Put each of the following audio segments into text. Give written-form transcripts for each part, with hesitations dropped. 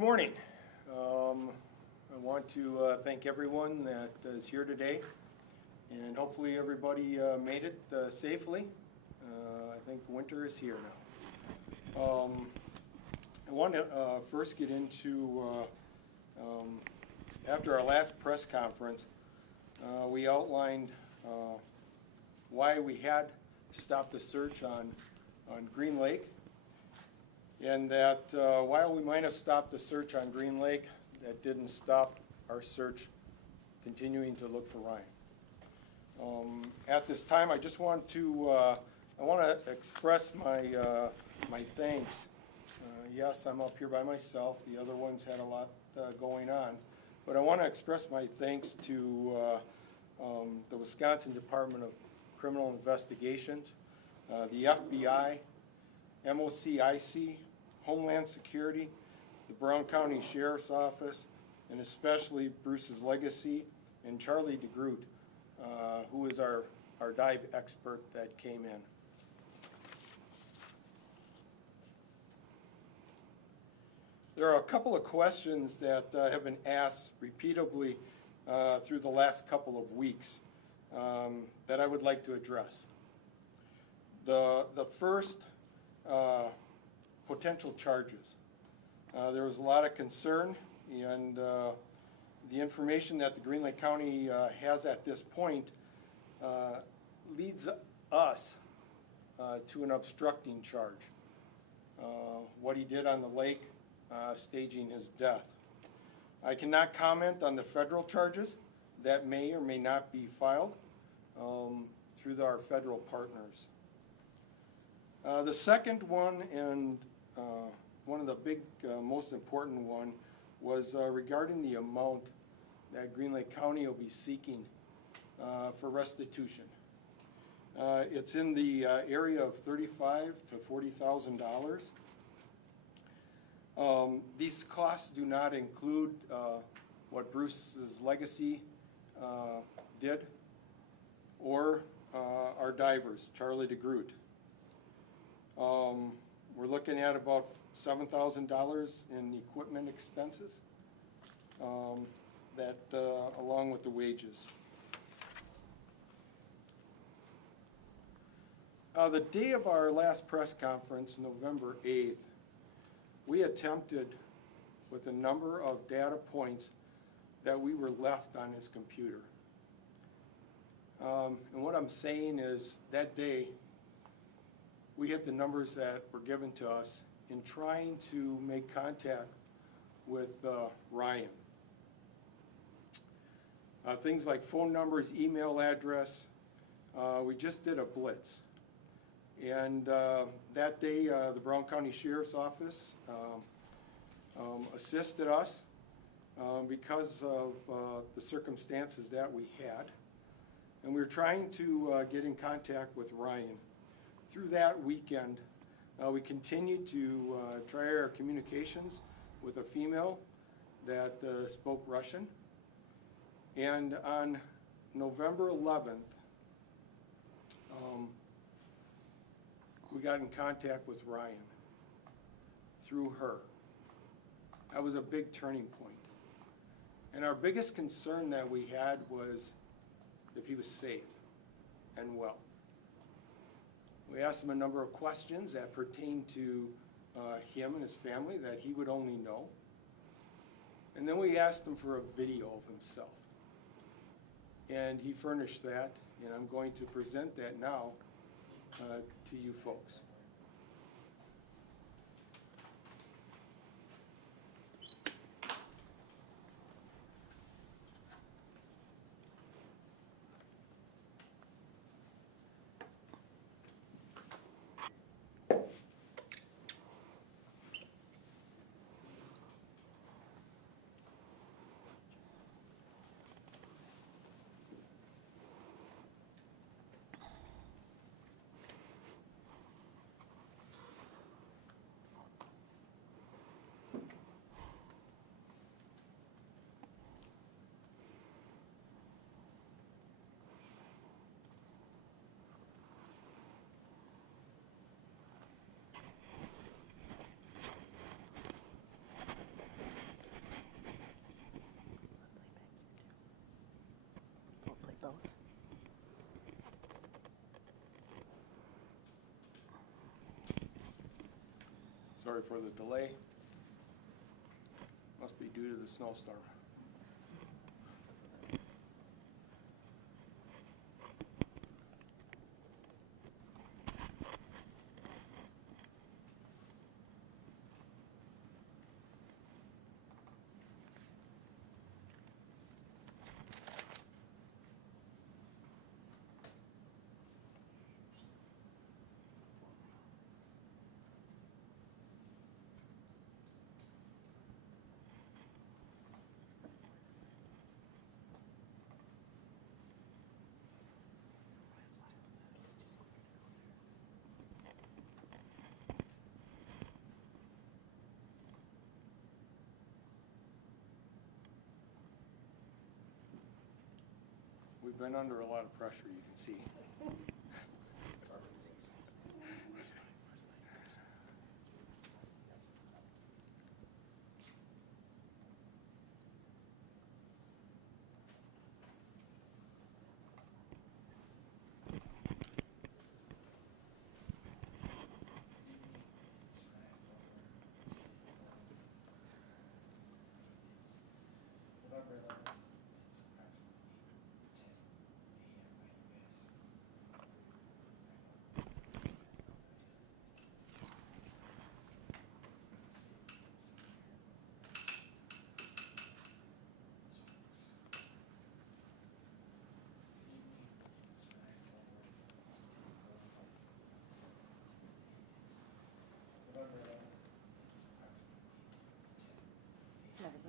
morning. I want to thank everyone that is here today, and hopefully everybody made it safely. I think winter is here now. I want to first get into, after our last press conference, we outlined why we had stopped the search on Green Lake, and that while we might have stopped the search on Green Lake, that didn't stop our search continuing to look for Ryan. At this time, I just want to express my my thanks. Yes, I'm up here by myself. The other ones had a lot going on, but I want to express my thanks to the Wisconsin Department of Criminal Investigations, the FBI, MOCIC, Homeland Security, the Brown County Sheriff's Office, and especially Bruce's Legacy and Charlie DeGroot, who is our dive expert that came in. There are a couple of questions that have been asked repeatedly through the last couple of weeks that I would like to address. The first, potential charges. There was a lot of concern, and the information that the Green Lake County has at this point leads us to an obstructing charge. What he did on the lake, staging his death. I cannot comment on the federal charges that may or may not be filed through our federal partners. The second one, and one of the big, most important one, was regarding the amount that Green Lake County will be seeking for restitution. It's in the area of $35,000 to $40,000. These costs do not include what Bruce's Legacy did, or our divers, Charlie DeGroot. We're looking at about $7,000 in equipment expenses, that along with the wages. The day of our last press conference, November 8th, we attempted with a number of data points that we were left on his computer. And what I'm saying is that day we hit the numbers that were given to us in trying to make contact with Ryan. Things like phone numbers, email address. We just did a blitz. And that day, the Brown County Sheriff's Office assisted us because of the circumstances that we had. And we were trying to get in contact with Ryan. Through that weekend, we continued to try our communications with a female that spoke Russian. And on November 11th, we got in contact with Ryan through her. That was a big turning point. And our biggest concern that we had was if he was safe and well. We asked him a number of questions that pertained to him and his family that he would only know. And then we asked him for a video of himself. And he furnished that, and I'm going to present that now to you folks. Sorry for the delay. Must be due to the snowstorm. We've been under a lot of pressure, you can see.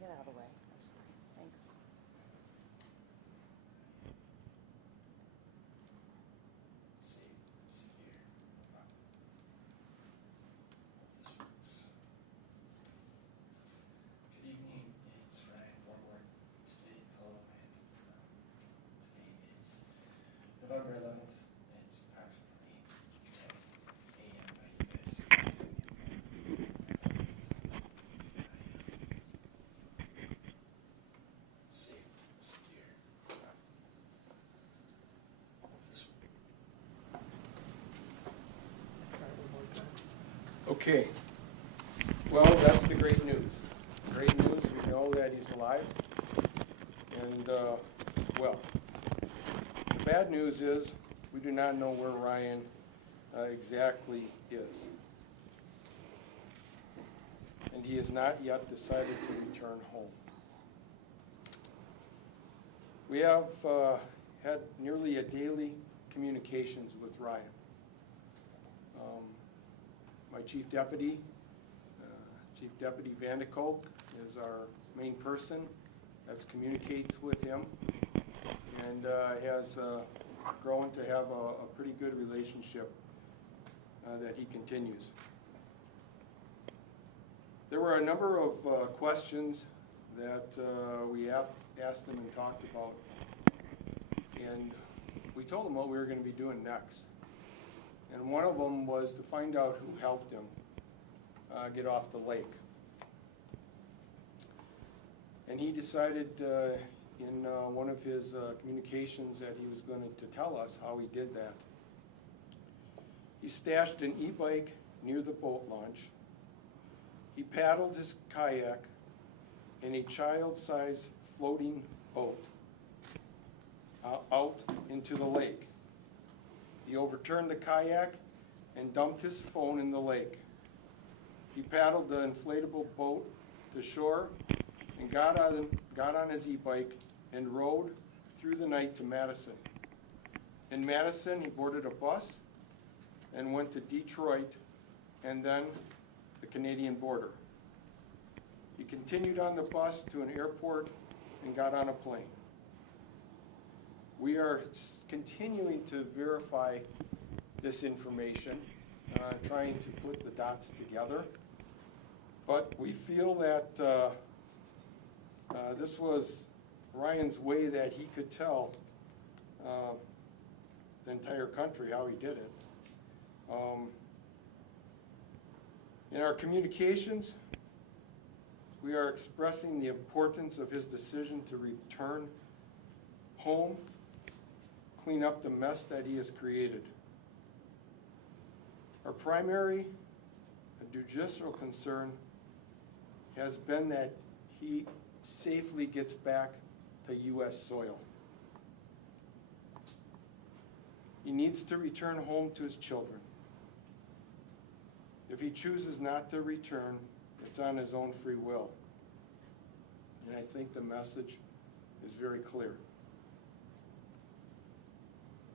Get out of the way. Thanks. Good evening, it's Ryan Warburg. Today, hello, today is November 11th. It's approximately 10 a.m. by you guys. Safe, secure. This Okay. Well, that's the great news. Great news, we know that he's alive. And, well, the bad news is we do not know where Ryan exactly is. And he has not yet decided to return home. We have had nearly a daily communications with Ryan. My chief deputy, Chief Deputy Vandekolk, is our main person that communicates with him and has grown to have a pretty good relationship that he continues. There were a number of questions that we asked him and talked about, and we told him what we were going to be doing next. And one of them was to find out who helped him get off the lake. And he decided in one of his communications that he was going to tell us how he did that. He stashed an e-bike near the boat launch. He paddled his kayak in a child-sized floating boat out into the lake. He overturned the kayak and dumped his phone in the lake. He paddled the inflatable boat to shore and got on his e-bike and rode through the night to Madison. In Madison, he boarded a bus and went to Detroit and then the Canadian border. He continued on the bus to an airport and got on a plane. We are continuing to verify this information, trying to put the dots together, but we feel that this was Ryan's way that he could tell the entire country how he did it. In our communications, we are expressing the importance of his decision to return home, clean up the mess that he has created. Our primary The judicial concern has been that he safely gets back to U.S. soil. He needs to return home to his children. If he chooses not to return, it's on his own free will. And I think the message is very clear.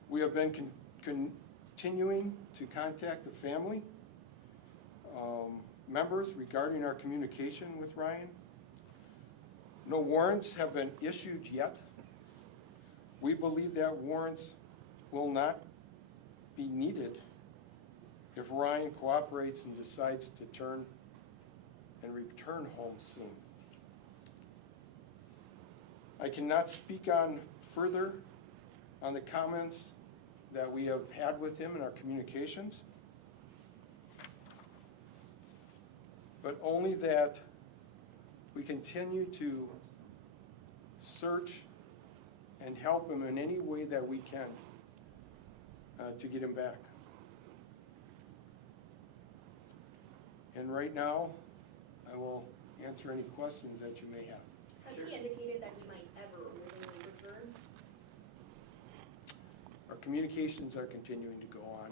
We have been continuing to contact the family members regarding our communication with Ryan. No warrants have been issued yet. We believe that warrants will not be needed if Ryan cooperates and decides to turn and return home soon. I cannot speak on further on the comments that we have had with him in our communications, but only that we continue to search and help him in any way that we can to get him back. And right now, I will answer any questions that you may have. Has he indicated that he might ever willingly return? Our communications are continuing to go on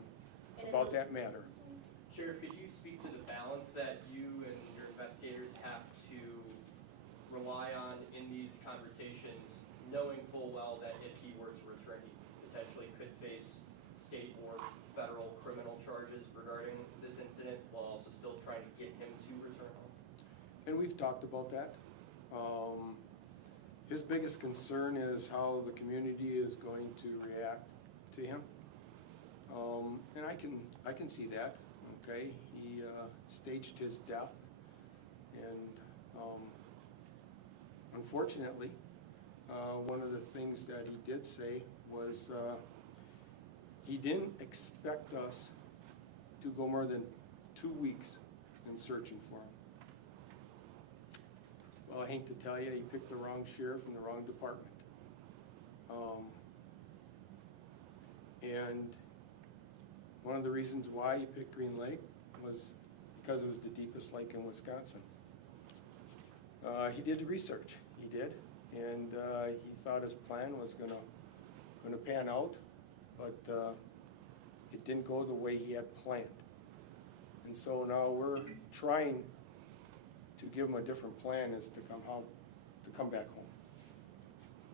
And about that matter. Sheriff, could you speak to the balance that you and your investigators have to rely on in these conversations, knowing full well that if he were to return, he potentially could face state or federal criminal charges regarding this incident, while also still trying to get him to return home? And we've talked about that. His biggest concern is how the community is going to react to him. And I can see that, okay? He staged his death, and unfortunately, one of the things that he did say was he didn't expect us to go more than 2 weeks in searching for him. Well, I hate to tell you, he picked the wrong sheriff in the wrong department. And one of the reasons why he picked Green Lake was because it was the deepest lake in Wisconsin. He did the research, he did, and he thought his plan was gonna pan out, but it didn't go the way he had planned. And so now we're trying to give him a different plan is to come back home.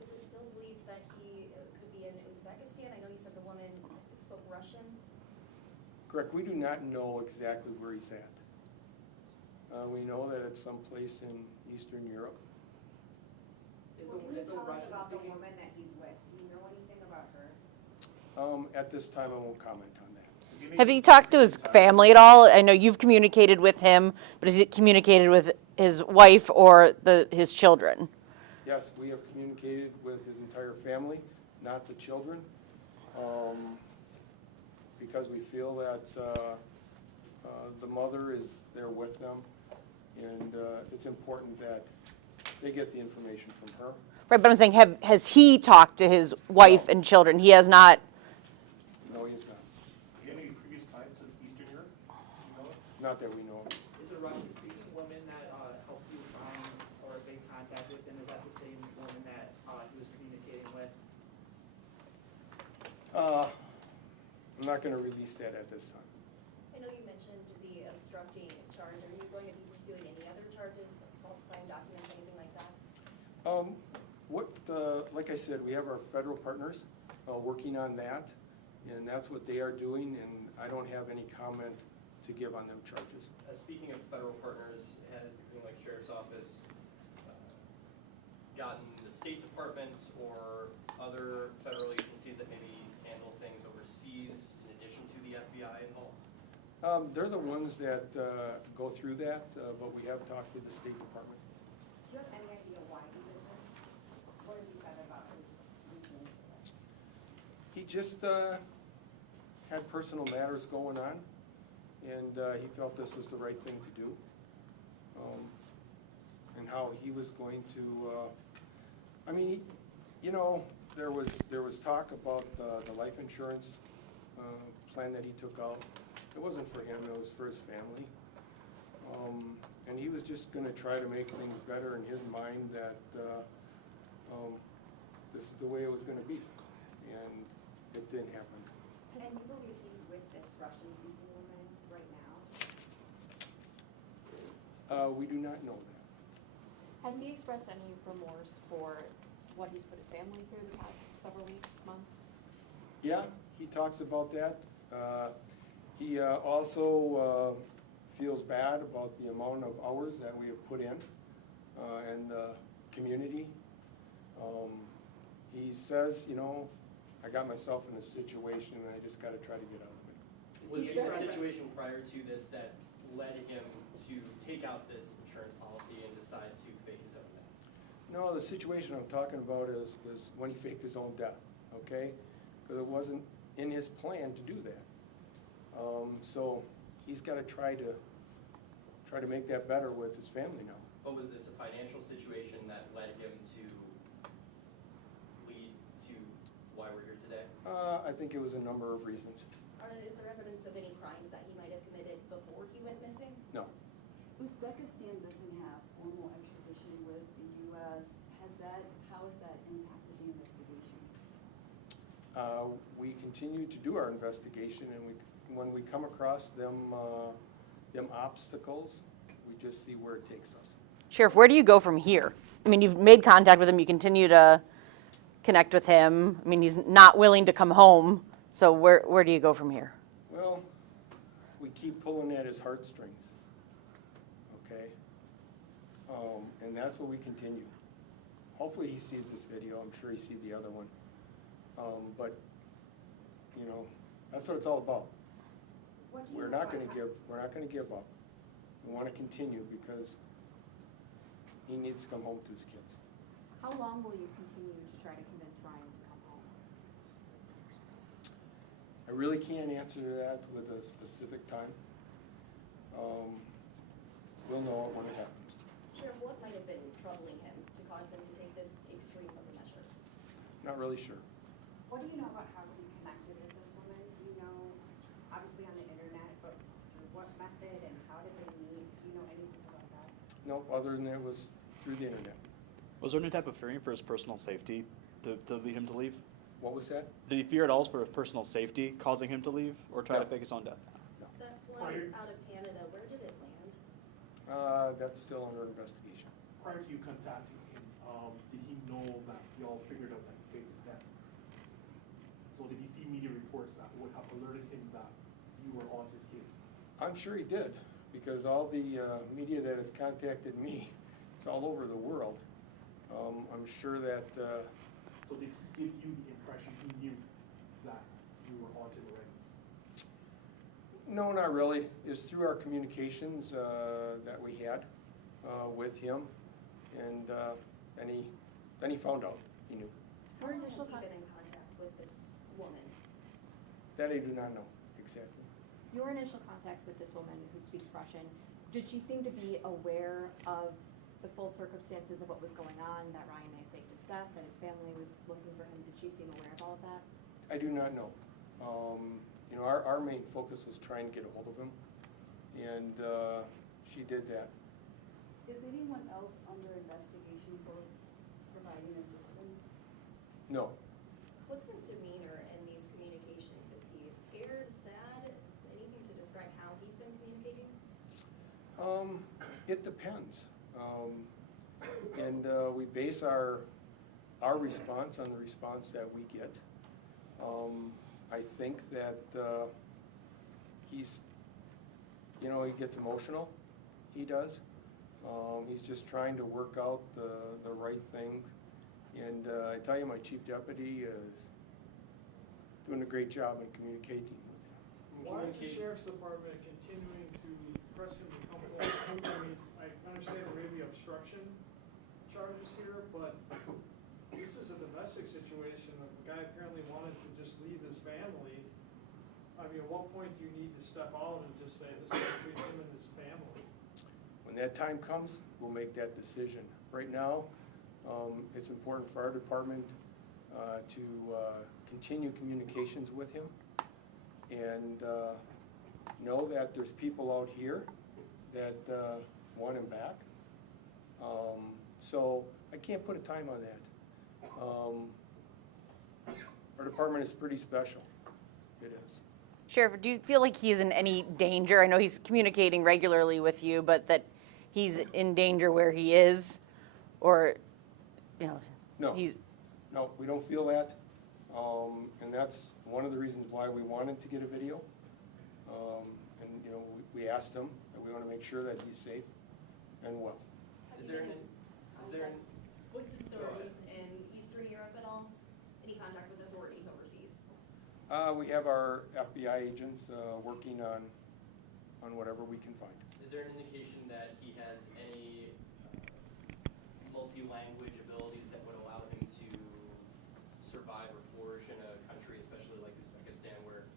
Is it still believed that he could be in Uzbekistan? I know you said the woman spoke Russian. Correct, we do not know exactly where he's at. We know that it's someplace in Eastern Europe. Well, can you tell us about the woman that he's with? Do you know anything about her? At this time, I won't comment on that. Have you talked to his family at all? I know you've communicated with him, but has he communicated with his wife or his children? Yes, we have communicated with his entire family, not the children, because we feel that the mother is there with them, and it's important that they get the information from her. Right, but I'm saying, has he talked to his wife and children? He has not? No, he is not. Do you have any previous ties to Eastern Europe? Do you know it? Not that we know of. Is the Russian-speaking woman that helped you find or make contact with him, is that the same woman that he was communicating with? I'm not going to release that at this time. I know you mentioned to be obstructing a charge. Are you going to be pursuing any other charges, like falsifying documents, anything like that? Like I said, we have our federal partners working on that, and that's what they are doing, and I don't have any comment to give on them charges. Speaking of federal partners, has the Green Lake Sheriff's Office gotten the State Department or other federal agencies that maybe handle things overseas in addition to the FBI involved? They're the ones that go through that, but we have talked to the State Department. Do you have any idea why he did this? What has he said about his reasoning for this? He just had personal matters going on, and he felt this was the right thing to do, and how he was going to, I mean, you know, there was talk about the life insurance plan that he took out. It wasn't for him, it was for his family. And he was just gonna try to make things better in his mind that, this is the way it was gonna be, and it didn't happen. And you believe he's with this Russian-speaking woman right now? We do not know that. Has he expressed any remorse for what he's put his family through the past several weeks, months? Yeah, he talks about that. He also feels bad about the amount of hours that we have put in and the community. He says, you know, I got myself in a situation and I just got to try to get out of it. Was there a situation prior to this that led him to take out this insurance policy and decide to fake his own death? No, the situation I'm talking about is when he faked his own death, okay? Because it wasn't in his plan to do that. So he's got to try to make that better with his family now. But was this a financial situation that led him to lead to why we're here today? I think it was a number of reasons. Is there evidence of any crimes that he might have committed before he went missing? No. Uzbekistan doesn't have formal extradition with the U.S. How has that impacted the investigation? We continue to do our investigation, and when we come across them obstacles, we just see where it takes us. Sheriff, where do you go from here? I mean, you've made contact with him, you continue to connect with him. I mean, he's not willing to come home, so where do you go from here? Well, we keep pulling at his heartstrings, okay? And that's what we continue. Hopefully he sees this video. I'm sure he sees the other one. But, you know, that's what it's all about. What do you We're know not about gonna give up. We want to continue because he needs to come home to his kids. How long will you continue to try to convince Ryan to come home? I really can't answer that with a specific time. We'll know it when it happens. Sheriff, what might have been troubling him to cause him to take this extreme of a measure? Not really sure. What do you know about how he connected with this woman? Do you know, obviously on the internet, but through what method and how did they meet? Do you know anything about that? No, other than it was through the internet. Was there any type of fearing for his personal safety to lead him to leave? What was that? Did he fear at all for his personal safety causing him to leave or try No. to fake his own death? That flight out of Canada, where did it land? That's still under investigation. Prior to you contacting him, did he know that y'all figured out that he faked his death? So did he see media reports that would have alerted him that you were on his case? I'm sure he did, because all the media that has contacted me, it's all over the world. I'm sure that, So did he give you the impression he knew that you were on to it already? no, not really. It's through our communications that we had with him, and then he found out, he knew. How long has he been in contact with this woman? That I do not know exactly. Your initial contact with this woman who speaks Russian, did she seem to be aware of the full circumstances of what was going on, that Ryan may have faked his death, that his family was looking for him? Did she seem aware of all of that? I do not know. You know, our main focus was trying to get a hold of him, and she did that. Is anyone else under investigation for providing assistance? No. What's his demeanor in these communications? Is he scared, sad, anything to describe how he's been communicating? It depends. And we base our response on the response that we get. I think that he's, you know, he gets emotional. He does. He's just trying to work out the right thing. And I tell you, my chief deputy is doing a great job in communicating with him. Why is the sheriff's department continuing to press him to come home? I mean, I understand there may be obstruction charges here, but this is a domestic situation. The guy apparently wanted to just leave his family. I mean, at what point do you need to step out and just say, this is between him and his family? When that time comes, we'll make that decision. Right now, it's important for our department to continue communications with him and know that there's people out here that want him back. So I can't put a time on that. Our department is pretty special. It is. Sheriff, do you feel like he's in any danger? I know he's communicating regularly with you, but that he's in danger where he is, or, you know, No. he's, No, we don't feel that. And that's one of the reasons why we wanted to get a video. And, you know, we asked him that we want to make sure that he's safe and well. Is there an, With the authorities in Eastern Europe at all? Any contact with authorities overseas? We have our FBI agents working on whatever we can find. is there an indication that he has any multi-language abilities that would allow him to survive or flourish in a country, especially like Uzbekistan, where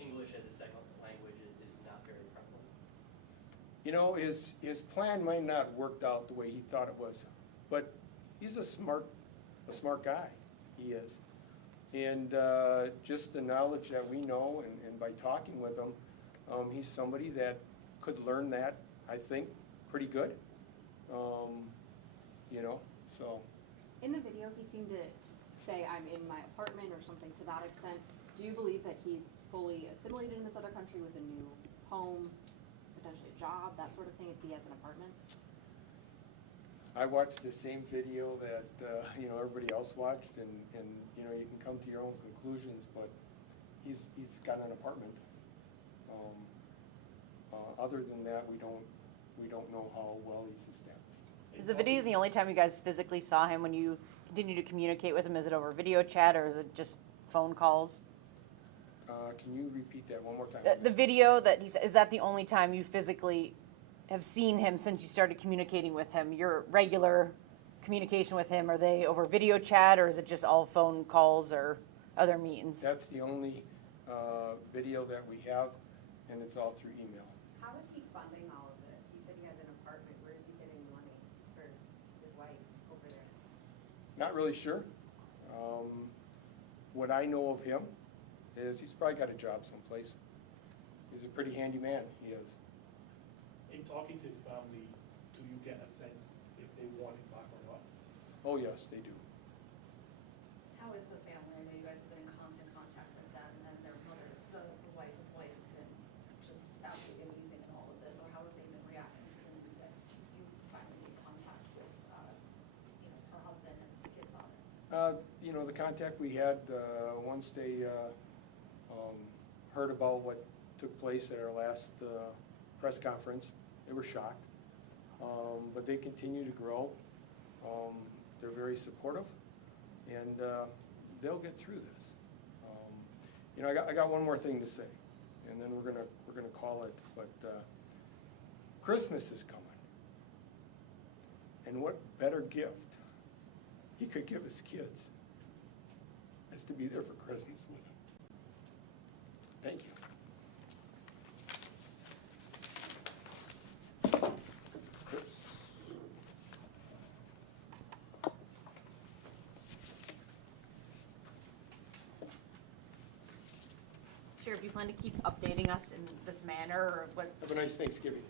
English as a second language is not very prevalent? You know, his plan might not have worked out the way he thought it was, but he's a smart guy. He is. And just the knowledge that we know, and by talking with him, he's somebody that could learn that, I think, pretty good. You know, so. In the video, he seemed to say, I'm in my apartment or something to that extent. Do you believe that he's fully assimilated in this other country with a new home, potentially a job, that sort of thing, if he has an apartment? I watched the same video that, you know, everybody else watched, and, you know, you can come to your own conclusions, but he's got an apartment. Other than that, we don't know how well he's established. is the video the only time you guys physically saw him when you continue to communicate with him? Is it over video chat, or is it just phone calls? Can you repeat that one more time? The video that is that the only time you physically have seen him since you started communicating with him? Your regular communication with him, are they over video chat, or is it just all phone calls or other means? That's the only video that we have, and it's all through email. How is he funding all of this? You said he has an apartment. Where is he getting money for his wife over there? Not really sure. What I know of him is he's probably got a job someplace. He's a pretty handy man, he is. In talking to his family, do you get a sense if they want him back or not? Oh, yes, they do. How is the family? I know you guys have been in constant contact with them, and their mother, his wife has been just absolutely amazing in all of this. So how have they been reacting to the news that you finally made contact with, you know, her husband and the kid's father? You know, the contact we had, once they heard about what took place at our last press conference, they were shocked. But they continue to grow. They're very supportive, and they'll get through this. You know, I got one more thing to say, and then we're gonna call it. But Christmas is coming, and what better gift he could give his kids is to be there for Christmas with them. Thank you. Oops. Sheriff, do you plan to keep updating us in this manner, or what's? Have a nice Thanksgiving.